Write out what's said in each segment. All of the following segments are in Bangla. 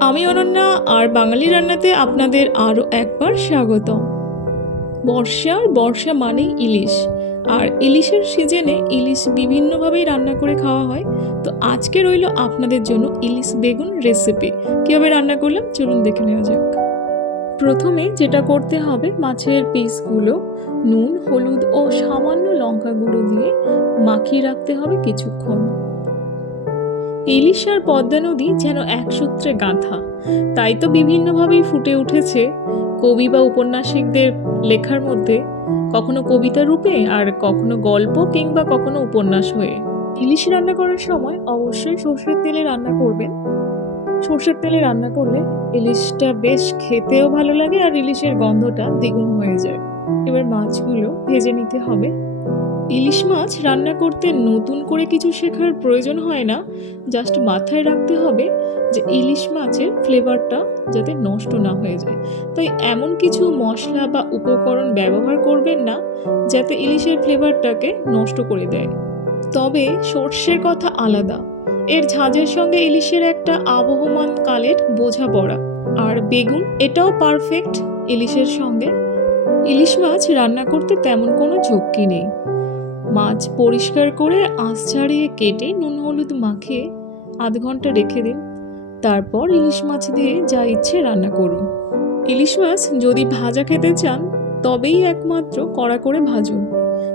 আমি অনন্যা, আর বাঙালি রান্নাতে আপনাদের আরও একবার স্বাগত বর্ষা, আর বর্ষা মানেই ইলিশ। আর ইলিশের সিজনে ইলিশ বিভিন্নভাবেই রান্না করে খাওয়া হয়। তো আজকে রইল আপনাদের জন্য ইলিশ বেগুন রেসিপি। কীভাবে রান্না করলাম? চলুন দেখে নেওয়া যাক। প্রথমে যেটা করতে হবে, মাছের পিসগুলো, নুন, হলুদ ও সামান্য লঙ্কা গুঁড়ো দিয়ে মাখিয়ে রাখতে হবে কিছুক্ষণ। ইলিশ আর পদ্মা নদী যেন এক সূত্রে গাঁথা। তাই তো বিভিন্নভাবেই ফুটে উঠেছে। কবি বা উপন্যাসিকদের লেখার মধ্যে কখনো কবিতা রূপে আর কখনো গল্প কিংবা কখনো উপন্যাস হয়ে। ইলিশ রান্না করার সময় অবশ্যই সর্ষের তেলে রান্না করবেন। সর্ষের তেলে রান্না করলে ইলিশটা বেশ খেতেও ভালো লাগে আর ইলিশের গন্ধটা দ্বিগুণ হয়ে যায়। এবার মাছগুলো ভেজে নিতে হবে। ইলিশ মাছ রান্না করতে নতুন করে কিছু শেখার প্রয়োজন হয় না জাস্ট মাথায় রাখতে হবে যে ইলিশ মাছের ফ্লেভারটা যাতে নষ্ট না হয়ে যায়। তাই এমন কিছু মশলা বা উপকরণ ব্যবহার করবেন না, যাতে ইলিশের ফ্লেভারটাকে নষ্ট করে দেয়। তবে সর্ষের কথা আলাদা, এর ঝাঁঝের সঙ্গে ইলিশের একটা আবহমান কালের বোঝাপড়া আর বেগুন, এটাও পারফেক্ট ইলিশের সঙ্গে। ইলিশ মাছ রান্না করতে তেমন কোনো ঝক্কি নেই। মাছ পরিষ্কার করে আঁশ ছাড়িয়ে কেটে নুন হলুদ মাখিয়ে আধ ঘণ্টা রেখে দিন। তারপর ইলিশ মাছ দিয়ে যা ইচ্ছে রান্না করুন। ইলিশ মাছ যদি ভাজা খেতে চান, তবেই একমাত্র কড়া করে ভাজুন।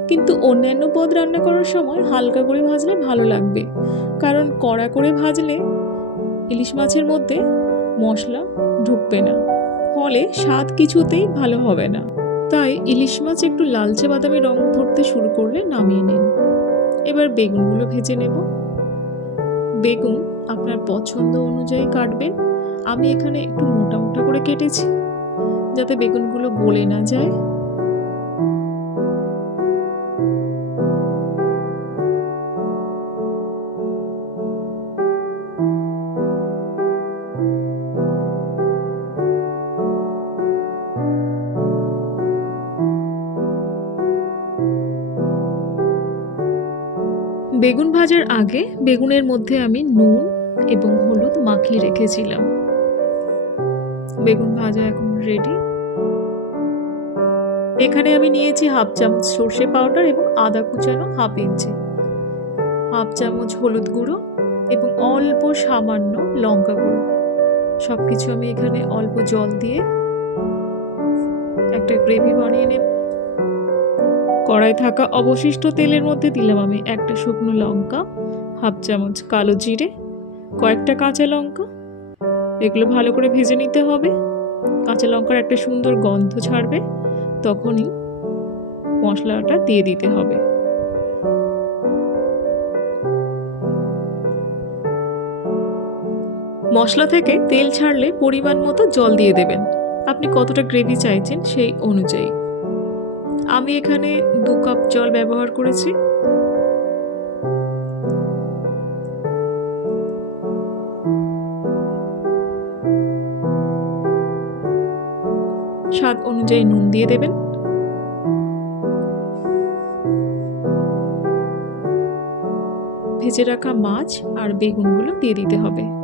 কিন্তু অন্যান্য পদ রান্না করার সময় হালকা করে ভাজলে ভালো লাগবে। কারণ কড়া করে ভাজলে ইলিশ মাছের মধ্যে মশলা ঢুকবে না। ফলে স্বাদ কিছুতেই ভালো হবে না। তাই ইলিশ মাছ একটু লালচে বাদামি রং ধরতে শুরু করলে নামিয়ে নিন। এবার বেগুনগুলো ভেজে নেব। বেগুন আপনার পছন্দ অনুযায়ী কাটবেন। আমি এখানে একটু মোটা মোটা করে কেটেছি, যাতে বেগুনগুলো গলে না যায়। বেগুন ভাজার আগে বেগুনের মধ্যে আমি নুন এবং হলুদ মাখিয়ে রেখেছিলাম। বেগুন ভাজা এখন রেডি এখানে আমি নিয়েছি হাফ চামচ সর্ষে পাউডার এবং আদা কুচানো হাফ ইঞ্চি, হাফ চামচ হলুদ গুঁড়ো এবং অল্প সামান্য লঙ্কা গুঁড়ো। সব কিছু আমি এখানে অল্প জল দিয়ে একটা গ্রেভি বানিয়ে নেব। কড়াই থাকা অবশিষ্ট তেলের মধ্যে দিলাম আমি একটা শুকনো লঙ্কা, হাফ চামচ কালো জিরে, কয়েকটা কাঁচা লঙ্কা। এগুলো ভালো করে ভেজে নিতে হবে। কাঁচা লঙ্কার একটা সুন্দর গন্ধ ছাড়বে, তখনই মশলাটা দিয়ে দিতে হবে। মশলা থেকে তেল ছাড়লে পরিমাণ মতো জল দিয়ে দেবেন। আপনি কতটা গ্রেভি চাইছেন সেই অনুযায়ী। আমি এখানে দু কাপ জল ব্যবহার করেছি। স্বাদ অনুযায়ী নুন দিয়ে দেবেন। ভেজে রাখা মাছ আর বেগুনগুলো দিয়ে দিতে হবে।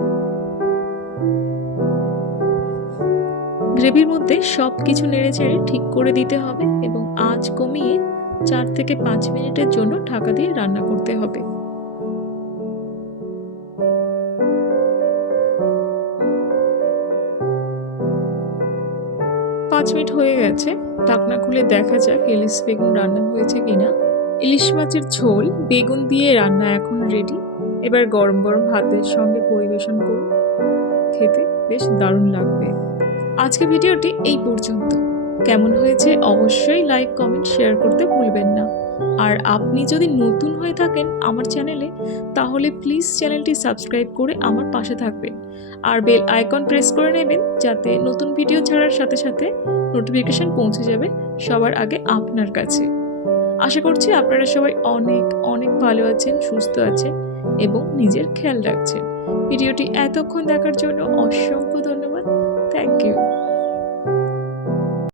গ্রেভির মধ্যে সব কিছু নেড়ে চেড়ে ঠিক করে দিতে হবে এবং আঁচ কমিয়ে চার থেকে পাঁচ মিনিটের জন্য ঢাকা দিয়ে রান্না করতে হবে। পাঁচ মিনিট হয়ে গেছে। ঢাকনা খুলে দেখা যাক ইলিশ বেগুন রান্না হয়েছে কিনা। ইলিশ মাছের ঝোল, বেগুন দিয়ে রান্না এখন রেডি এবার গরম গরম ভাতের সঙ্গে পরিবেশন করুন। খেতে বেশ দারুণ লাগবে। আজকে ভিডিওটি এই পর্যন্ত। কেমন হয়েছে অবশ্যই লাইক কমেন্ট শেয়ার করতে ভুলবেন না। আর আপনি যদি নতুন হয়ে থাকেন আমার চ্যানেলে তাহলে প্লিজ চ্যানেলটি সাবস্ক্রাইব করে আমার পাশে থাকবেন। আর বেল আইকন প্রেস করে নেবেন যাতে নতুন ভিডিও ছাড়ার সাথে সাথে নোটিফিকেশন পৌঁছে যাবে সবার আগে আপনার কাছে। আশা করছি আপনারা সবাই অনেক অনেক ভালো আছেন, সুস্থ আছেন এবং নিজের খেয়াল রাখছেন। ভিডিওটি এতক্ষণ দেখার জন্য অসংখ্য ধন্যবাদ। Thank you